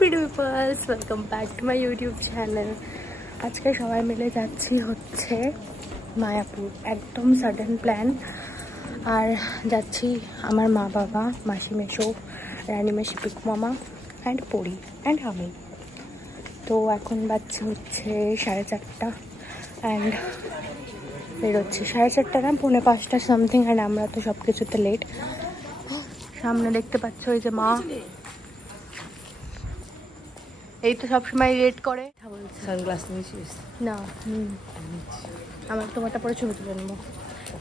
People's, welcome back to my YouTube channel. আজকে সবাই মিলে যাচ্ছি হচ্ছে মায়াপুর, একদম সাডেন প্ল্যান। আর যাচ্ছি আমার মা বাবা, মাসি মেশো, রানী মাসি, পিকু মামা অ্যান্ড পরি অ্যান্ড আমি। তো এখন বাচ্চা হচ্ছে 4:30 অ্যান্ড বেরোচ্ছি 4:30 না 4:45 সামথিং। অ্যান্ড আমরা তো সব কিছুতে লেট। সামনে দেখতে পাচ্ছ ওই যে মা, এই তো সবসময় লেট করে। সানগ্লাস নিয়েছিস না আমার তোমারটা পরে ছবি তুলে নেবো।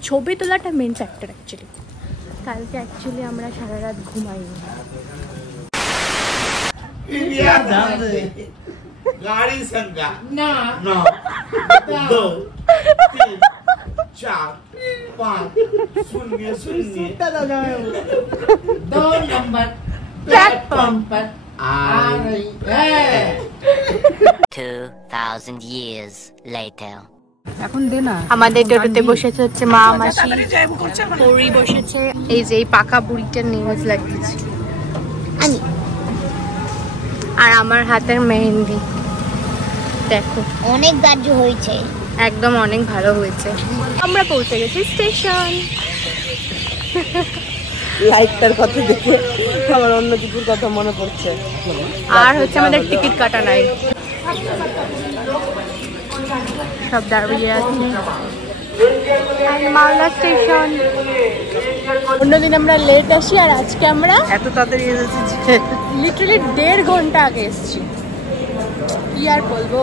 ছবি তোলাটা মেন চ্যাপ্টার অ্যাকচুয়ালি। কালকে অ্যাকচুয়ালি আমরা সারা রাত ঘুমাইনি। गाड़ी संख्या ना 9 2 3 4 5 शून्य शून्य 2 नंबर प्लेटफॉर्म पर आ रही है। 2000 years later. এখন দে না। আমাদের টোটোতে বসেছে হচ্ছে মা, মাসি, পরি বসেছে। এই যে এই পাকা বুড়িটার নেলস লাগতেছে আমি, আর আমার হাতের মেহেন্দি দেখো অনেক গাছ হয়েছে, একদম অনেক ভালো হয়েছে। আমরা পৌঁছে গেছি স্টেশন। লাইটটার কথা দেখে আমার অন্য কিছুর কথা মনে পড়ছে। আর হচ্ছে আমাদের টিকিট কাটা নাই, সব দাঁড়িয়ে আছে। মালদা স্টেশন। অন্যদিন আমরা লেট আসি, আর আজকে আমরা এত তাড়াতাড়ি এসেছি লিটারালি 1.5 ঘন্টা আগে এসেছি। কি আর বলবো,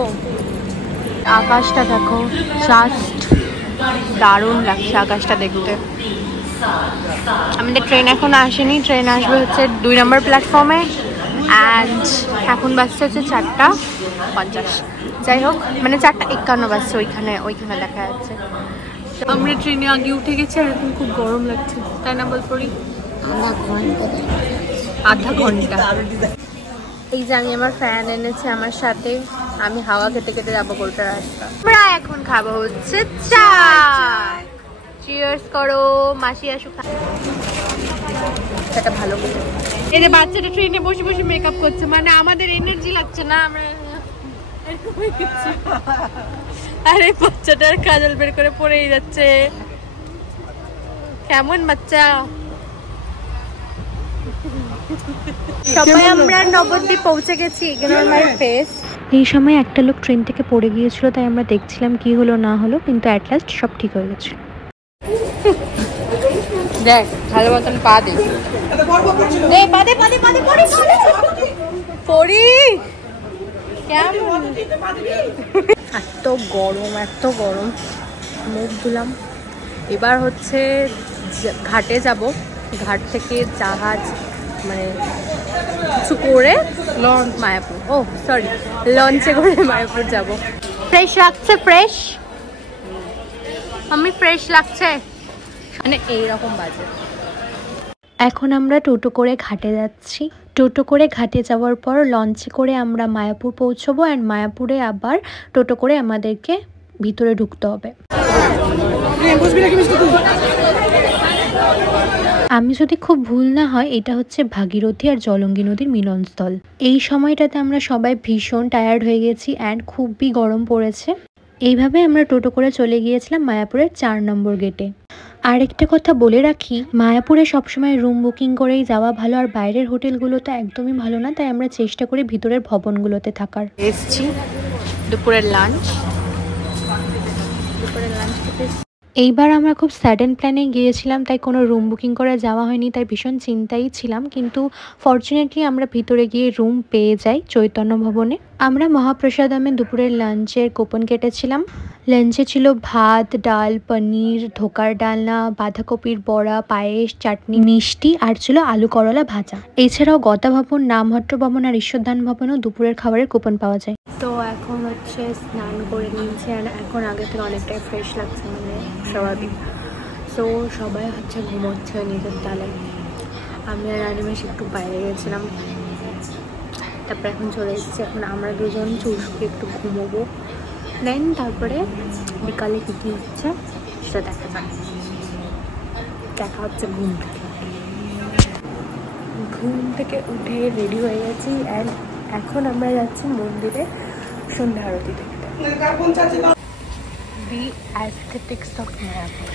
আকাশটা দেখো, জাস্ট দারুণ লাগছে আকাশটা দেখতে। আমাদের ট্রেন এখন আসেনি, ট্রেন আসবে হচ্ছে 2 নম্বর প্ল্যাটফর্মে। অ্যান্ড এখন বাসছে হচ্ছে 4:50। যাই হোক, মানে 4:51 বাসছে, ওইখানে দেখা যাচ্ছে। আমরা ট্রেনে আগে উঠে গেছি, আর এখন খুব গরম লাগছে, তাই না বল পরি? আধা ঘন্টা। এই যে আমি আমার ফ্যান এনেছি আমার সাথে, আমি হাওয়া খেতে খেতে যাবো গোলটা রাস্তা। আমরা এখন খাবো হচ্ছে চা। চিয়ার্স করো, মাসি আসুক। সেটা ভালো করে। এই যে বাচ্চাটা ট্রেনে বসে বসে মেকআপ করছে, মানে আমাদের এনার্জি লাগছে না, আমরা আরে বাচ্চাটার কাজল বের করে পড়েই যাচ্ছে। কেমন বাচ্চা? সবাই আমরা নবদ্বীপ পৌঁছে গেছি। এখানে আমার ফেস। এই সময় একটা লোক ট্রেন থেকে পড়ে গিয়েছিল, তাই আমরা দেখছিলাম কি হলো না হলো, কিন্তু অ্যাট লাস্ট সব ঠিক হয়ে গেছে। দেখ ভালো মতন পা দে, পড়ি কেমন? এত গরম, মুখ ধুলাম। এবার হচ্ছে ঘাটে যাব, ঘাট থেকে জাহাজ মানে কিছু করে লঞ্চ মায়াপুর, লঞ্চে করে মায়াপুর যাব। ফ্রেশ লাগছে, আমি ফ্রেশ লাগছে, মানে এইরকম বাজে। এখন আমরা টোটো করে ঘাটে যাচ্ছি। টোটো করে ঘাটে যাওয়ার পর লঞ্চে করে আমরা মায়াপুর পৌঁছবো। অ্যান্ড মায়াপুরে আবার টোটো করে আমাদেরকে ভিতরে ঢুকতে হবে। আমি যদি খুব ভুল না হয়, এটা হচ্ছে ভাগীরথী আর জলঙ্গি নদীর মিলনস্থল। এই সময়টাতে আমরা সবাই ভীষণ টায়ার্ড হয়ে গেছি অ্যান্ড খুবই গরম পড়েছে। এইভাবে আমরা টোটো করে চলে গিয়েছিলাম মায়াপুরের 4 নম্বর গেটে। আরেকটা কথা বলে রাখি, মায়াপুরে সবসময় রুম বুকিং করেই যাওয়া ভালো, আর বাইরের হোটেলগুলো তো একদমই ভালো না, তাই আমরা চেষ্টা করি ভিতরের ভবনগুলোতে থাকার। এসছি দুপুরের লাঞ্চ খেতে। এইবার আমরা খুব স্যাডেন প্ল্যানে গিয়েছিলাম, তাই কোনো রুম বুকিং করে যাওয়া হয়নি, তাই ভীষণ চিন্তাই ছিলাম। কিন্তু ফরচুনেটলি আমরা ভিতরে গিয়ে রুম পেয়ে যাই চৈতন্য ভবনে। আমরা মহাপ্রসাদমে দুপুরের লাঞ্চের কুপন কেটেছিলাম। লাঞ্চে ছিল ভাত, ডাল, পনির, ধোকার ডালনা, বাঁধাকপির বড়া, পায়েস, চাটনি, মিষ্টি, আর ছিল আলু করলা ভাজা। এছাড়াও গদা ভবন, নামহট্ট ভবন আর ঈশ্বরধান ভবনেও দুপুরের খাবারের কুপন পাওয়া যায়। তো এখন হচ্ছে স্নান করে নিয়েছি, আর এখন আগে থেকে অনেকটাই ফ্রেশ লাগছে, মানে স্বাভাবিক। সো সবাই হচ্ছে ঘুমোচ্ছে নিজের তালে। আমি আর রানিমেশ একটু বাইরে গেছিলাম, তারপরে এখন চলে এসেছি। এখন আমরা দুজন চুষকে একটু ঘুমোবো, দেন তারপরে বিকালে কী কী হচ্ছে সেটা দেখা হচ্ছে। ঘুম থেকে উঠে রেডি হয়ে গেছি, অ্যান্ড এখন আমরা যাচ্ছি মন্দিরে সন্ধ্যা আরতি দেখতে। The aesthetics of Mayapur.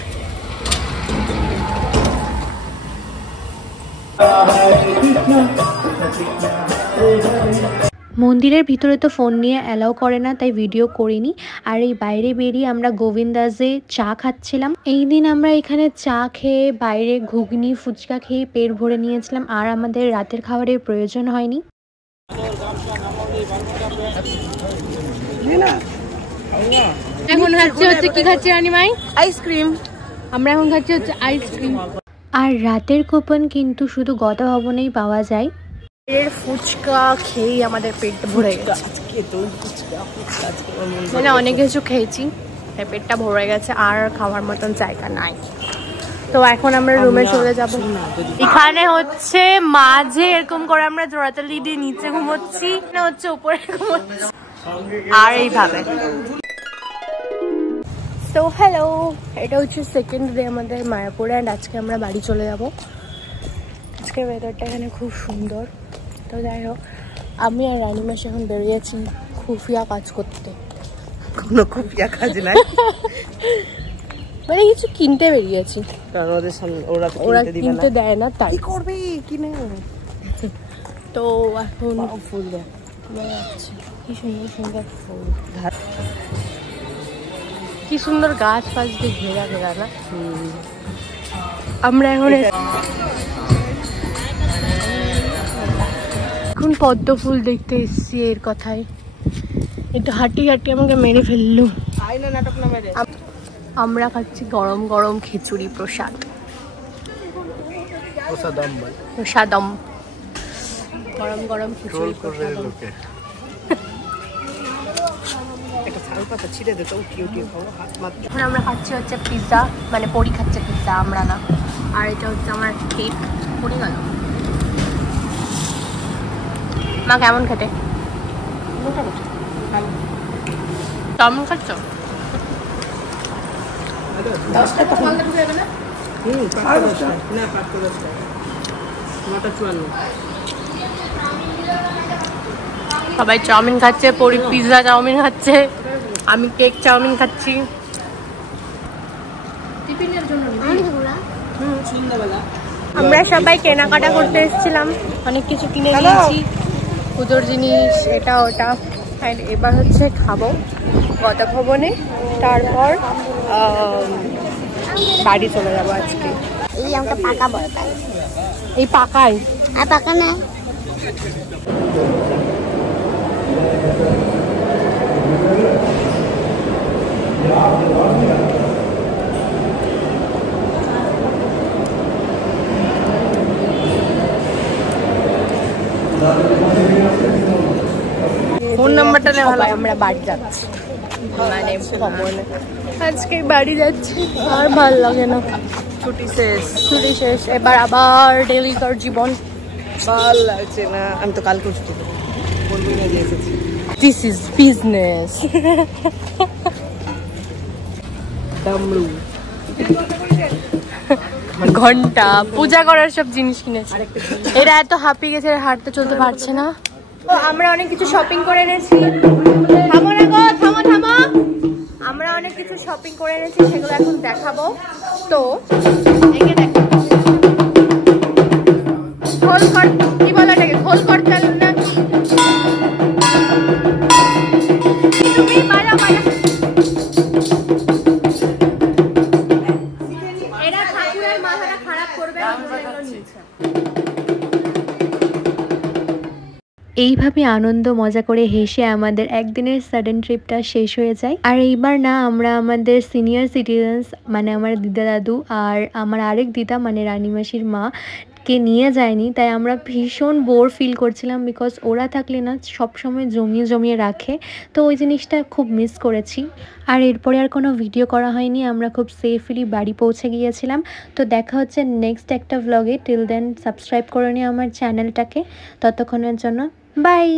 মন্দিরের ভিতরে তো ফোন নিয়ে অ্যালাউ করে না, তাই ভিডিও করিনি। আর এই বাইরে বেরিয়ে আমরা গোবিন্দাসে চা খাচ্ছিলাম। এই দিন আমরা এখানে চা খেয়ে বাইরে ঘুগনি ফুচকা খেয়ে পেট ভরে নিয়েছিলাম, আর আমাদের রাতের খাবারের প্রয়োজন হয়নি। এখন খাচ্ছি হচ্ছে কি খাচ্ছি রানিমাই? আইসক্রিম। আমরা এখন খাচ্ছি হচ্ছে আইসক্রিম। আর রাতের কুপন কিন্তু শুধু গদা ভবনেই পাওয়া যায়। এর ফুচকা খেয়েই আমাদের পেট ভরে গেছে। মানে অনেক কিছু খেয়েছি, তাই পেটটা ভরে গেছে, আর খাওয়ার মতন জায়গা নাই। তো এখন আমরা রুমে চলে যাব। এখানে হচ্ছে মাঝে এরকম করে আমরা জোড়াতালি দিয়ে নিচে ঘুমোচ্ছি, না হচ্ছে উপরে ঘুমোচ্ছি, আর এইভাবে। তো হ্যালো, এটা হচ্ছে সেকেন্ড ডে আমাদের মায়াপুরে, অ্যান্ড আজকে আমরা বাড়ি চলে যাব। আজকের ওয়েদারটা এখানে খুব সুন্দর। তো যাই হোক, আমি আর রানিমাস এখন বেরিয়েছি খুফিয়া কাজ করতে। কোনো খুফিয়া কাজ নাই, মানে কিছু কিনতে বেরিয়েছি, কারণ ওদের সামনে ওরা কিনতে দেয় না, তাই কি করবে কিনে। তো এখন ফুল দেয়, কি সুন্দর সুন্দর ফুল, কি সুন্দর গাছ ফাছ দিয়ে ঘেরা ঘেরা না। আমরা এখন পদ্ম ফুল দেখতে এসেছি। এর কথাই একটু হাঁটি হাঁটি আমাকে মেরে ফেললো। আমরা খাচ্ছি গরম গরম খিচুড়ি প্রসাদ, প্রসাদম, গরম গরম খিচুড়ি প্রসাদম। এখন আমরা খাচ্ছি হচ্ছে পিৎজা, মানে পরি খাচ্ছে পিৎজা, আমরা না। আর এটা হচ্ছে আমার কেক। পরি গেল মা, কেমন খেতে? কেমন খাচ্ছ? সবাই চাউমিন খাচ্ছে, পরি পিৎজা চাউমিন খাচ্ছে, আমি কেক চাউমিন খাচ্ছি। আমরা সবাই কেনাকাটা করতে এসেছিলাম, অনেক কিছু কিনে নিয়েছি, পুজোর জিনিস, এটা ওটা। আর এবার হচ্ছে খাবো গদা ভবনে, তারপর বাড়ি চলে যাবো আজকে। এই আমটা পাকা বড়, এই পাকাই আর পাকা না। ফোন নাম্বারটা নেই, ভালো। আমরা বাড়ি যাচ্ছি, মানে ভবনে আজকে বাড়ি যাচ্ছি, আর ভাল লাগে না। ছুটি শেষ, ছুটি শেষ, এবার আবার ডেলিকার জীবন। ভাল লাগছে না। আমি তো কালকে ছুটি দেবো, বলবি না যে এসেছি। This is business. দামরু ঘন্টা, পূজা করার সব জিনিস কিনেছি। এরা এত হাঁপিয়ে গেছে, হাঁটতে চলতে পারছে না। তো আমরা অনেক কিছু শপিং করে এনেছি। থামো না গো, থামো থামো। আমরা অনেক কিছু শপিং করে এনেছি, সেগুলো এখন দেখাবো। তো একে দেখো, খোল কর, কি বলে এটাকে, খোল করতে না কি? তুমি মারা মারা। এরা ঠাকুরের মাথাটা খারাপ করবে না। এইভাবে আনন্দ মজা করে হেসে আমাদের একদিনের সাডেন ট্রিপটা শেষ হয়ে যায়। আর এইবার না আমরা আমাদের সিনিয়র সিটিজেন্স, মানে আমার দিদা দাদু আর আমার আরেক দিদা মানে রানীমাসির মা কে নিয়ে যায়নি, তাই আমরা ভীষণ বোর ফিল করছিলাম, বিকজ ওরা থাকলে না সবসময় জমিয়ে জমিয়ে রাখে, তো ওই জিনিসটা খুব মিস করেছি। আর এরপরে আর কোনো ভিডিও করা হয়নি, আমরা খুব সেফলি বাড়ি পৌঁছে গিয়েছিলাম। তো দেখা হচ্ছে নেক্সট একটা ভ্লগে। টিল দেন সাবস্ক্রাইব করে নিও আমার চ্যানেলটাকে। ততক্ষণের জন্য বাই।